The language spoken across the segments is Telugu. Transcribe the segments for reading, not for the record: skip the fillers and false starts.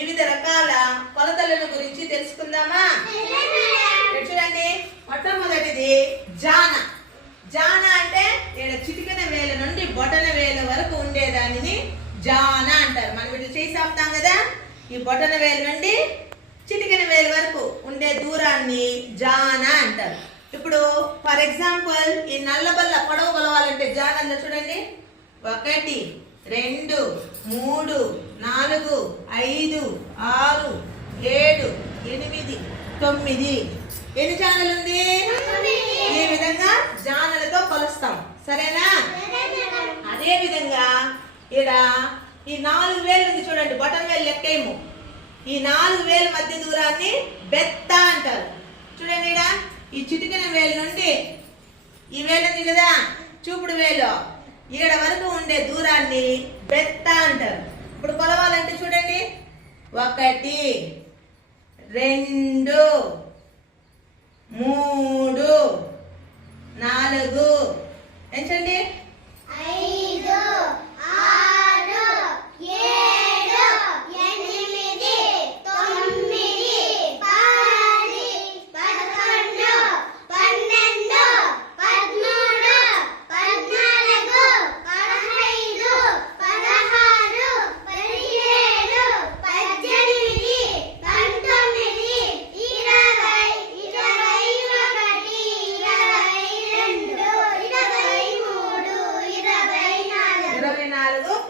వివిధ రకాల కొలతలను గురించి తెలుసుకుందామా? చూడండి, మొట్టమొదటిది జాన. జాన అంటే చిటికెన వేల నుండి బొటన వేల వరకు ఉండేదానిని జాన అంటారు. మనం ఇట్లా చేసి ఆపుతాం కదా, ఈ బొటన వేల నుండి చిటికెన వేల వరకు ఉండే దూరాన్ని జాన అంటారు. ఇప్పుడు ఫర్ ఎగ్జాంపుల్ ఈ నల్లబల్ల పొడవు కొలవాలంటే జానల్లో చూడండి, 1 2 3 4 5 6 7 8 9 ఎన్ని జానలు ఉంది? ఈ విధంగా జానలతో కొలుస్తాం, సరేనా? అదే విధంగా ఇక్కడ ఈ 4 వేలు ఉంది చూడండి, బొటన్ వేలు లెక్కేమో. ఈ 4 వేల మధ్య దూరాన్ని బెత్త అంటారు. చూడండి, ఇక్కడ ఈ చిటికెన వేలు నుండి ఈ వేలు ఉంది కదా, చూపుడు వేలు, ఈడ వరకు ఉండే దూరాన్ని బెత్త అంటారు. ఇప్పుడు కొలవాలంటే చూడండి, 1 2 3 4 ఎంచండి, 5 6 7 8 9 10 11 12 13 14 15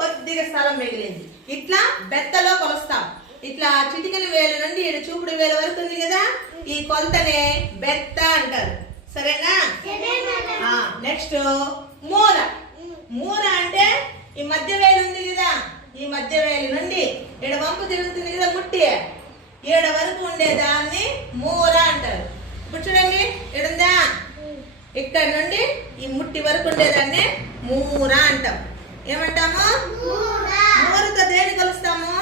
కొద్దిగా స్థలం మిగిలింది. ఇట్లా బెత్తలో కొలుస్తాం. ఇట్లా చిటికెన వేలు నుండి చూపుడు వేలు వరకు ఉంది కదా, ఈ కొలతనే బెత్త అంటారు, సరేనా? నెక్స్ట్ మూర. మూర అంటే ఈ మధ్య వేలు ఉంది కదా, ఈ మధ్య వేలు నుండి ఈడ వంపు తిరుగుతుంది కదా ముట్టి, ఈడ వరకు ఉండేదాన్ని మూర అంటారు. ఇప్పుడు చూడండి, ఈడుందా, ఇక్కడ నుండి ఈ ముట్టి వరకు ఉండేదాన్ని మూర అంటాం. ఏమంటాము? మూరతో దేని కొలుస్తాము?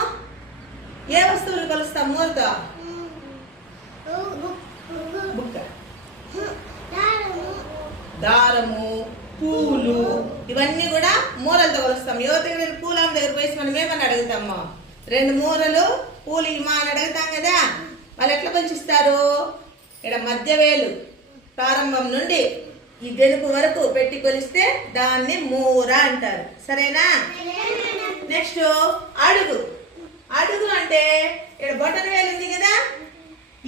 ఏ వస్తువులు కొలుస్తాం మూరతో? బుక్క, దారము, పూలు, ఇవన్నీ కూడా మూరలతో కొలుస్తాం. ఎవరి దగ్గర పూలం దగ్గర పోయి మనం ఏమని అడుగుతాము? 2 మూరలు పూలు ఇమా అని అడుగుతాం కదా, వాళ్ళు ఎట్లా కొలిచిస్తారు? ఇక్కడ మధ్య వేలు ప్రారంభం నుండి ఈ గెలుపు వరకు పెట్టి కొలిస్తే దాన్ని మూర అంటారు, సరేనా? నెక్స్ట్ అడుగు. అడుగు అంటే ఇక్కడ బొటన వేలు ఉంది కదా,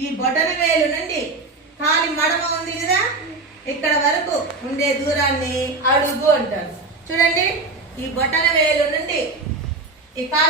ఈ బొటన వేలు నుండి కాలి మడమ ఉంది కదా, ఇక్కడ వరకు ఉండే దూరాన్ని అడుగు అంటారు. చూడండి, ఈ బొటన వేలు నుండి ఈ